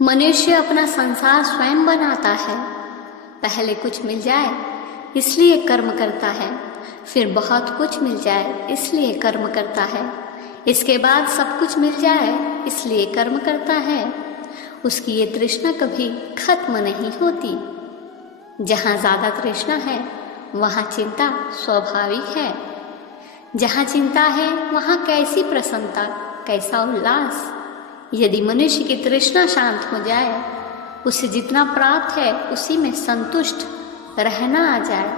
मनुष्य अपना संसार स्वयं बनाता है। पहले कुछ मिल जाए इसलिए कर्म करता है, फिर बहुत कुछ मिल जाए इसलिए कर्म करता है, इसके बाद सब कुछ मिल जाए इसलिए कर्म करता है। उसकी ये तृष्णा कभी खत्म नहीं होती। जहाँ ज़्यादा तृष्णा है वहाँ चिंता स्वाभाविक है। जहाँ चिंता है वहाँ कैसी प्रसन्नता, कैसा उल्लास। यदि मनुष्य की तृष्णा शांत हो जाए, उसे जितना प्राप्त है उसी में संतुष्ट रहना आ जाए,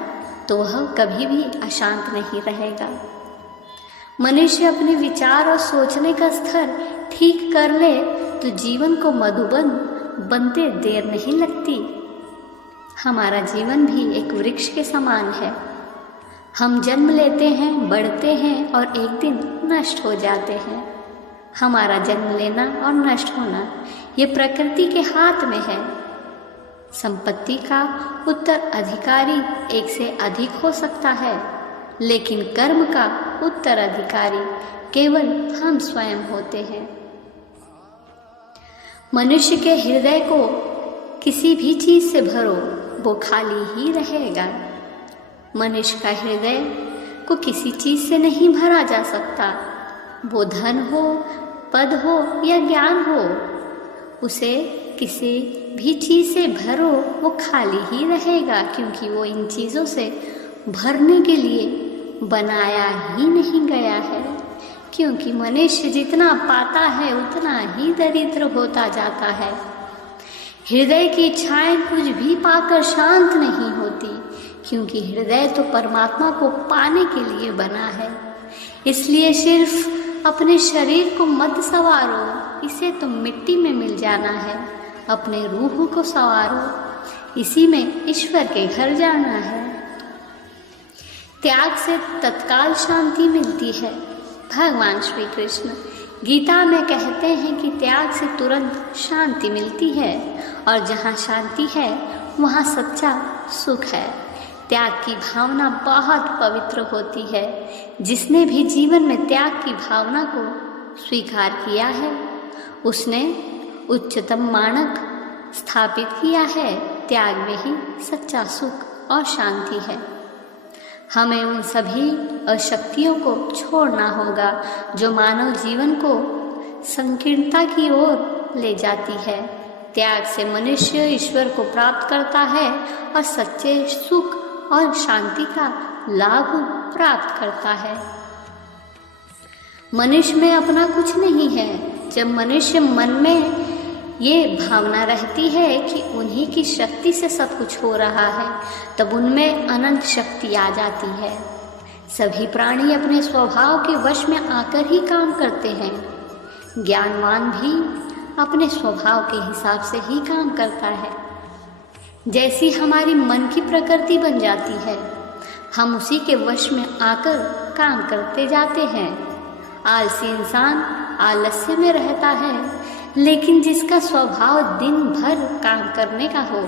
तो वह कभी भी अशांत नहीं रहेगा। मनुष्य अपने विचार और सोचने का स्तर ठीक कर ले तो जीवन को मधुबन बनते देर नहीं लगती। हमारा जीवन भी एक वृक्ष के समान है। हम जन्म लेते हैं, बढ़ते हैं और एक दिन नष्ट हो जाते हैं। हमारा जन्म लेना और नष्ट होना ये प्रकृति के हाथ में है। संपत्ति का उत्तराधिकारी एक से अधिक हो सकता है, लेकिन कर्म का उत्तराधिकारी केवल हम स्वयं होते हैं। मनुष्य के हृदय को किसी भी चीज से भरो, वो खाली ही रहेगा। मनुष्य का हृदय को किसी चीज से नहीं भरा जा सकता। वो धन हो, पद हो या ज्ञान हो, उसे किसी भी चीज से भरो वो खाली ही रहेगा, क्योंकि वो इन चीजों से भरने के लिए बनाया ही नहीं गया है। क्योंकि मनुष्य जितना पाता है उतना ही दरिद्र होता जाता है। हृदय की इच्छाएं कुछ भी पाकर शांत नहीं होती, क्योंकि हृदय तो परमात्मा को पाने के लिए बना है। इसलिए सिर्फ अपने शरीर को मत संवारो, इसे तो मिट्टी में मिल जाना है। अपने रूह को संवारो, इसी में ईश्वर के घर जाना है। त्याग से तत्काल शांति मिलती है। भगवान श्री कृष्ण गीता में कहते हैं कि त्याग से तुरंत शांति मिलती है, और जहाँ शांति है वहाँ सच्चा सुख है। त्याग की भावना बहुत पवित्र होती है। जिसने भी जीवन में त्याग की भावना को स्वीकार किया है, उसने उच्चतम मानक स्थापित किया है। त्याग में ही सच्चा सुख और शांति है। हमें उन सभी अशक्तियों को छोड़ना होगा जो मानव जीवन को संकीर्णता की ओर ले जाती है। त्याग से मनुष्य ईश्वर को प्राप्त करता है और सच्चे सुख और शांति का लाभ प्राप्त करता है। मनुष्य में अपना कुछ नहीं है। जब मनुष्य मन में ये भावना रहती है कि उन्हीं की शक्ति से सब कुछ हो रहा है, तब उनमें अनंत शक्ति आ जाती है। सभी प्राणी अपने स्वभाव के वश में आकर ही काम करते हैं। ज्ञानवान भी अपने स्वभाव के हिसाब से ही काम करता है। जैसी हमारी मन की प्रकृति बन जाती है, हम उसी के वश में आकर काम करते जाते हैं। आलसी इंसान आलस्य में रहता है, लेकिन जिसका स्वभाव दिन भर काम करने का हो,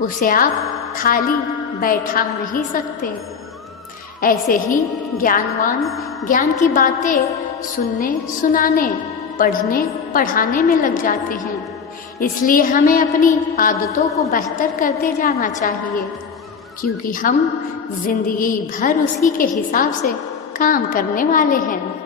उसे आप खाली बैठा नहीं सकते। ऐसे ही ज्ञानवान ज्ञान की बातें सुनने, सुनाने, पढ़ने, पढ़ाने में लग जाते हैं। इसलिए हमें अपनी आदतों को बेहतर करते जाना चाहिए, क्योंकि हम जिंदगी भर उसी के हिसाब से काम करने वाले हैं।